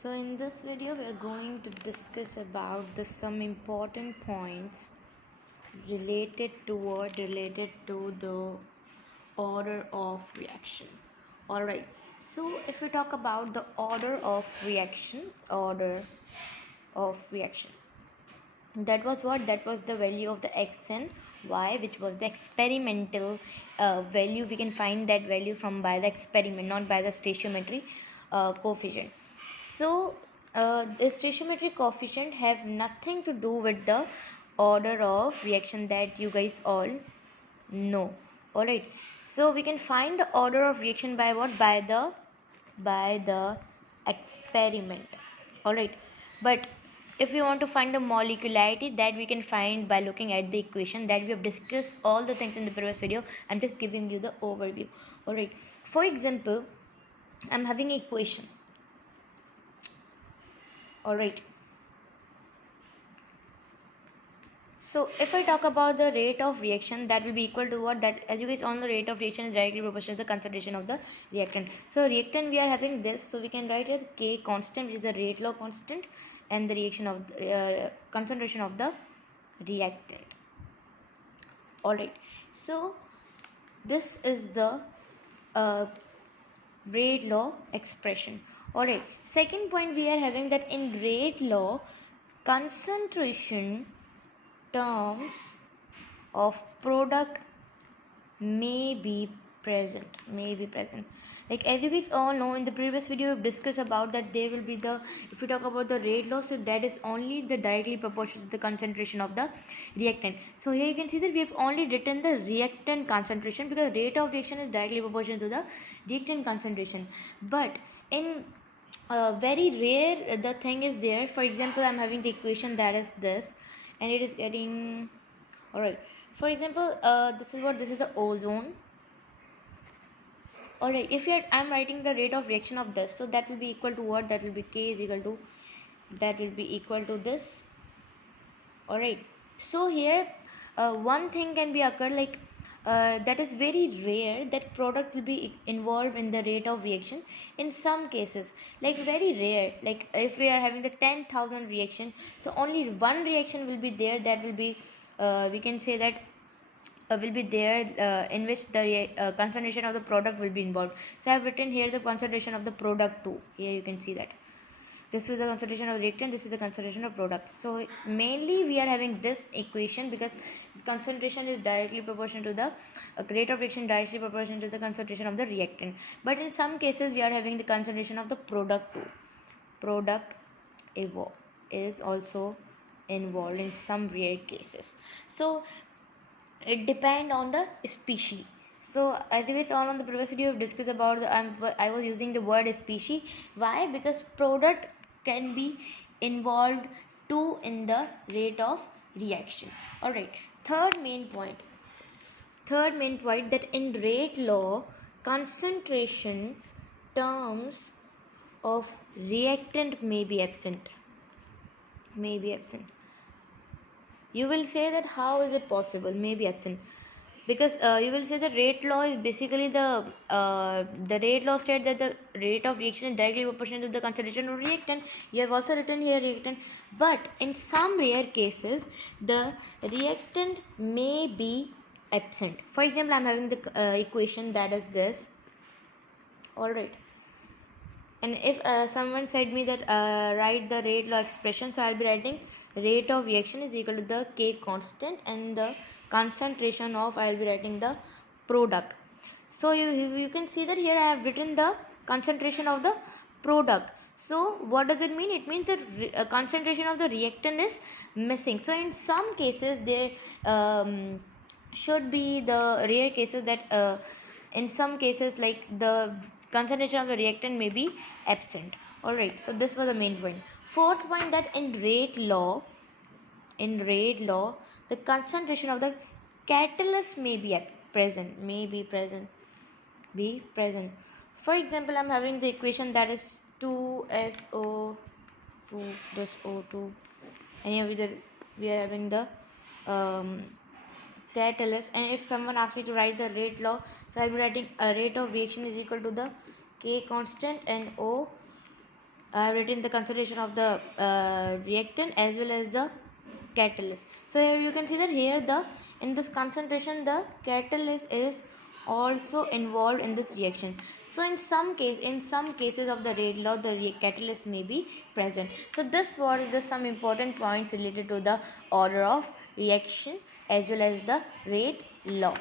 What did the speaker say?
So in this video we are going to discuss about some important points related to the order of reaction. Alright, so if we talk about the order of reaction, that was what? That was the value of the x and y, which was the experimental value. We can find that value from by the experiment, not by the stoichiometry coefficient. So the stoichiometry coefficient have nothing to do with the order of reaction that you guys all know. Alright, so we can find the order of reaction by what? By the experiment. Alright, but if we want to find the molecularity, that we can find by looking at the equation that we have discussed all the things in the previous video. I'm just giving you the overview. Alright, for example, I'm having an equation. Alright, so if I talk about the rate of reaction, that will be equal to what? That, as you guys all know, rate of reaction is directly proportional to the concentration of the reactant. So reactant, we are having this, so we can write it as K constant, which is the rate law constant, and the reaction of concentration of the reactant. Alright, so this is the rate law expression. Alright, second point, we are having that in rate law, concentration terms of product may be present. Like as you guys all know, in the previous video we've discussed about that there will be the, if we talk about the rate law, so that is only the directly proportional to the concentration of the reactant. So here you can see that we have only written the reactant concentration, because rate of reaction is directly proportional to the reactant concentration. But in very rare the thing is there. For example, I'm having the equation that is this, and it is getting, alright, for example, this is the ozone. Alright, if I'm writing the rate of reaction of this, so that will be equal to what? That will be K is equal to, that will be equal to this. Alright, so here one thing can be occurred, like that is very rare that product will be involved in the rate of reaction. In some cases, like very rare, like if we are having the 10,000 reaction, so only one reaction will be there, that will be we can say that will be there in which the concentration of the product will be involved. So I have written here the concentration of the product too. Here you can see that this is the concentration of reactant, this is the concentration of product. So mainly we are having this equation because this concentration is directly proportional to the rate of reaction, directly proportional to the concentration of the reactant. But in some cases we are having the concentration of the product too. Product is also involved in some rare cases. So it depends on the species. So I think it's all on the previous video we've discussed about I was using the word species. Why? Because product can be involved too in the rate of reaction. Alright, third main point that in rate law, concentration terms of reactant may be absent. You will say that how is it possible? May be absent, because you will say the rate law is basically the rate law states that the rate of reaction is directly proportional to the concentration of reactant. You have also written here reactant, but in some rare cases the reactant may be absent. For example, I'm having the equation that is this. Alright, and if someone said me that write the rate law expression, so I'll be writing rate of reaction is equal to the K constant, and the concentration of, I'll be writing the product. So you can see that here I have written the concentration of the product. So what does it mean? It means that concentration of the reactant is missing. So in some cases there should be the rare cases that in some cases like the concentration of the reactant may be absent. Alright, so this was the main point. Fourth point, that in rate law the concentration of the catalyst may be present. For example, I'm having the equation that is 2SO2 this O2, and here we are having the catalyst. And if someone asks me to write the rate law, so I'll be writing a rate of reaction is equal to the K constant and O I have written the concentration of the reactant as well as the catalyst. So here you can see that here in this concentration the catalyst is also involved in this reaction. So in some cases of the rate law, the catalyst may be present. So this was just some important points related to the order of reaction as well as the rate law.